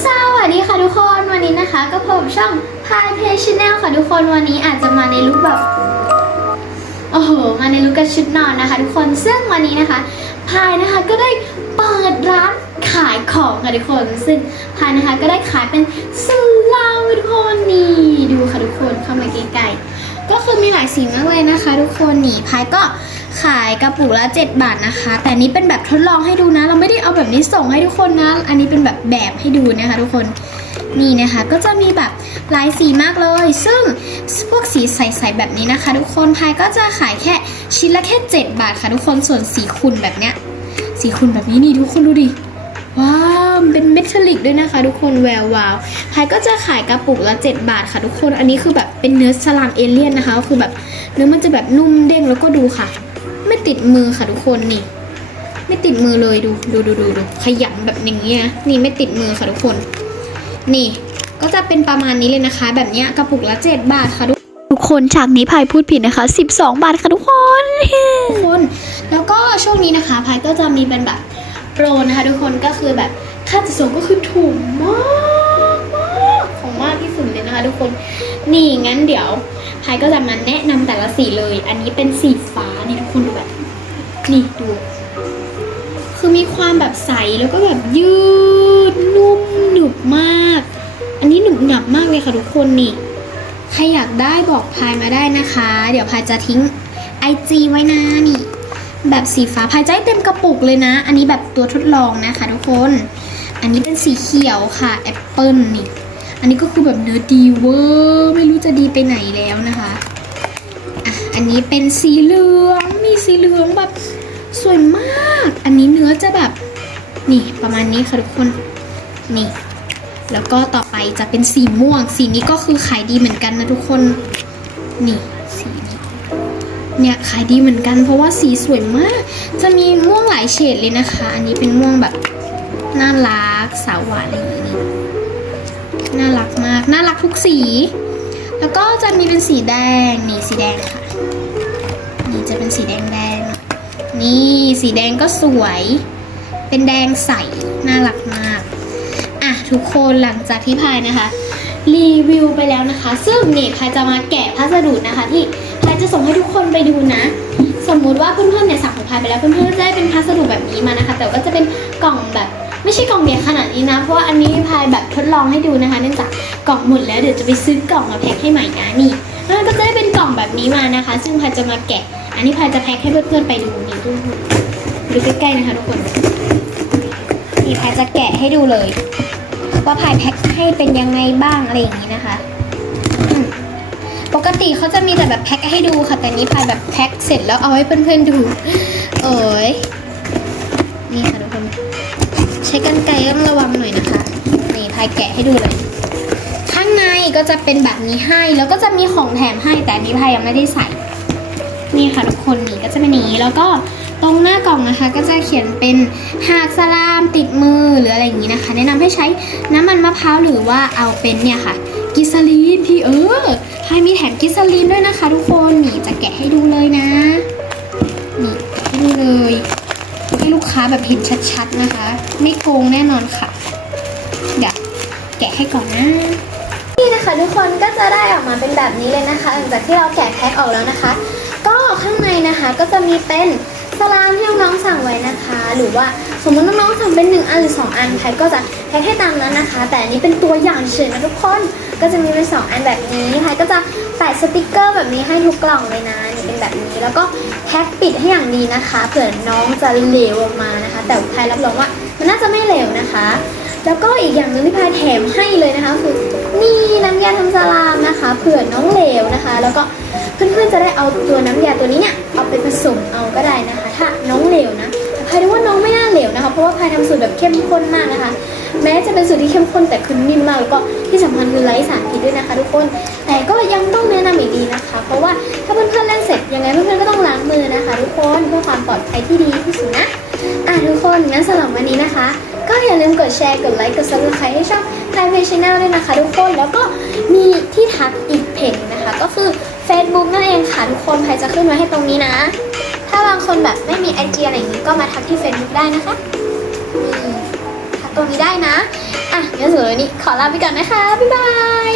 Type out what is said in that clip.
สวัสดีค่ะทุกคนวันนี้นะคะ ก็พบช่องพายเพจชแนลค่ะทุกคนวันนี้อาจจะมาในลุคแบบโอ้โหมาในลุคกับชุดนอนนะคะ ทุกคนซึ่งวันนี้นะคะพายนะคะก็ได้เปิดร้านขายของค่ะทุกคน ซึ่งพายนะคะก็ได้ขายเป็นสลามค่ะทุกคนนี่ดูค่ะทุกคนเข้ามาใกล้ๆ ก็คือมีหลายสีมากเลยนะคะ ทุกคนนี่พายก็ขายกระปุกละ 7 บาทนะคะ แต่นนี้เป็นแบบทดลองให้ดูนะ เราไม่ได้เอาแบบนี้ส่งให้ทุกคนนะ อันนี้เป็นแบบแบบให้ดูนะคะ ทุกคนนี่นะคะก็จะมีแบบหลายสีมากเลย ซึ่งพวกสีใสๆแบบนี้นะคะ ทุกคนพายก็จะขายแค่ชิ้นละแค่ 7 บาทค่ะ ทุกคนส่วนสีขุ่นแบบเนี้ยสีขุ่นแบบนี้นี่ทุกคนดูดิ ว้าวมันเป็นเมทัลลิกด้วยนะคะ ทุกคนแวววาวพายก็จะขายกระปุกละ 7 บาทค่ะ ทุกคนอันนี้คือแบบเป็นเนื้อสลามเอเลี่ยนนะคะก็คือแบบเนื้อมันจะแบบนุ่มเด้งแล้วก็ดูค่ะ ไม่ติดมือค่ะทุกคนนี่ ไม่ติดมือเลยดูดูดูดูดูขยำแบบอย่างนี้นะนี่ไม่ติดมือค่ะทุกคน นี่ ก็จะเป็นประมาณนี้เลยนะคะ แบบเนี้ยกระปุกละ 7 บาทค่ะทุกทุกคนฉากนี้พายพูดผิดนะคะ 12 บาทค่ะทุกคนทุกคน แล้วก็ช่วงนี้นะคะพายก็จะมีเป็นแบบ โปรนะคะทุกคนก็คือแบบค่าจัดส่งก็คือถูกมากมากของมากที่สุดเลยนะคะทุกคนนี่งั้นเดี๋ยวพายก็จะมาแนะนำแต่ละสีเลย อันนี้เป็นสีฟ้านี่ทุกคนดูแบบนี่ดูคือมีความแบบใสแล้วก็แบบยืดนุ่มหนึบมาก อันนี้หนึบหนับมากเลยค่ะทุกคนนี่ใครอยากได้บอกพายมาได้นะคะ เดี๋ยวพายจะทิ้ง IG ไว้นะนี่ แบบสีฟ้าพายให้เต็มกระปุกเลยนะ อันนี้แบบตัวทดลองนะคะทุกคน อันนี้เป็นสีเขียวค่ะแอปเปิลนี่ อันนี้ก็คือแบบเนื้อดีเวอร์ไม่รู้จะดีไปไหนแล้วนะคะอะอันนี้เป็นสีเหลืองมีสีเหลืองแบบสวยมาก อันนี้เนื้อจะแบบนี่ประมาณนี้ค่ะทุกคนนี่ แล้วก็ต่อไปจะเป็นสีม่วง สีนี้ก็คือขายดีเหมือนกันนะทุกคน นี่สีนี้ เนี่ยขายดีเหมือนกันเพราะว่าสีสวยมาก จะมีม่วงหลายเฉดเลยนะคะ อันนี้เป็นม่วงแบบน่ารักสาวหวานอะไรอย่างนี้น่ารักมากน่ารักทุกสี แล้วก็จะมีเป็นสีแดงนี่สีแดงค่ะ นี่จะเป็นสีแดงแดงนี่สีแดงก็สวย เป็นแดงใสน่ารักมากอะทุกคนหลังจากที่พายนะคะ รีวิวไปแล้วนะคะ ซึ่งนี่พายจะมาแกะพัสดุนะคะ ที่พายจะส่งให้ทุกคนไปดูนะ สมมุติว่าเพื่อนๆเนี่ยสั่งของพายไปแล้วเพื่อนๆก็จะได้เป็นพัสดุแบบนี้มานะคะ แต่ว่าจะเป็นกล่องแบบไม่ใช่กล่องใหญ่ขนาดนี้นะ เพราะว่าอันนี้พายแบบทดลองให้ดูนะคะ เนื่องจากกล่องหมดแล้วเดี๋ยวจะไปซื้อกล่องมาแพ็คให้ใหม่นะนี่แล้วมันก็จะได้เป็นกล่องแบบนี้มานะคะ ซึ่งพายจะมาแกะ อันนี้พายจะแพ็คให้เพื่อนๆไปดูนี่ดูดูใกล้ๆนะคะทุกคนนี่พายจะแกะให้ดูเลย ว่าพายแพ็คให้เป็นยังไงบ้างอะไรอย่างนี้นะคะ ปกติเขาจะมีแต่แบบแพ็คให้ดูค่ะ แต่นี้พายแบบแพ็คเสร็จแล้วเอาให้เพื่อนๆดู เอ้ยนี่ค่ะทุกคน ใช้กันไกรต้องระวังหน่อยนะคะ นี่พายแกะให้ดูเลยข้างในก็จะเป็นแบบนี้ให้แล้วก็จะมีของแถมให้แต่นนี้พายยังไม่ได้ใส่ นี่ค่ะทุกคนนี่ก็จะเป็นอย่างนี้แล้วก็ ตรงหน้ากล่องนะคะก็จะเขียนเป็นหากสลามติดมือหรืออะไรอย่างนี้นะคะ แนะนำให้ใช้น้ำมันมะพร้าวหรือว่าเอาเป็นเนี่ยค่ะ กิซาลีนที่เออพายมีแถมกิซาลีนด้วยนะคะ ทุกคนนี่จะแกะให้ดูเลยนะนี่แกะให้ดูเลยให้ลูกค้าแบบเห็นชัดๆนะคะ ไม่โกงแน่นอนค่ะ เดี๋ยวแกะให้ก่อนนะนี่นะคะทุกคนก็จะได้ออกมาเป็นแบบนี้เลยนะคะ หลังจากที่เราแกะแพ็คออกแล้วนะคะ ก็ข้างในนะคะก็จะมีเป็น สลามที่น้องๆสั่งไว้นะคะ หรือว่าสมมติน้องๆสั่งเป็น1อันหรือ2อันแพ็คก็จะแพ็คให้ตามนั้นนะคะ แต่อันนี้เป็นตัวอย่างเฉยนะทุกคนก็จะมีเป็น2อันแบบนี้แพ็คก็จะแปะสติกเกอร์แบบนี้ให้ทุกกล่องเลยนะนี่เป็นแบบนี้แล้วก็แพ็คปิดให้อย่างดีนะคะเผื่อน้องจะเหลวออกมานะคะ แต่พายรับรองว่ามันน่าจะไม่เหลวนะคะ แล้วก็อีกอย่างหนึงที่พายแถมให้เลยนะคะคือนี่น้ำยาทำสลามนะคะเผื่อน้อง แล้วก็เพื่อนๆจะได้เอาตัวน้ำยาตัวนี้เนี่ยเอาไปผสมเอาก็ได้นะคะ ถ้าน้องเหลวนะแต่พายดูว่าน้องไม่น่าเหลวนะคะ เพราะว่าพายทำสูตรแบบเข้มข้นมากนะคะ แม้จะเป็นสูตรที่เข้มข้นแต่คือนิ่มมากแล้วก็ที่สำคัญคือไร้สารพิษด้วยนะคะ ทุกคน แต่ก็ยังต้องแนะนำอีกดีนะคะ เพราะว่าถ้าเพื่อนๆเล่นเสร็จยังไงเพื่อนๆก็ต้องล้างมือนะคะ ทุกคนเพื่อความปลอดภัยที่ดีที่สุดนะอะทุกคนงั้นสำหรับวันนี้นะคะก็อย่าลืมกดแชร์ กดไลค์ กด subscribe ให้ช่องไทยเพจชแนลด้วยนะคะทุกคน แล้วก็มีที่ทักอีกเพจนะคะ ก็คือ Facebook นั่นเองค่ะ ทุกคนใครจะขึ้นไว้ให้ตรงนี้นะ ถ้าบางคนแบบไม่มีไอจีอะไรอย่างนี้ก็มาทักที่เฟซบุ๊กได้นะคะนี่ทักตรงรงนี้ได้นะ อะงั้นสำหรับวันนี้ขอลาไปก่อนนะคะ บ๊ายบาย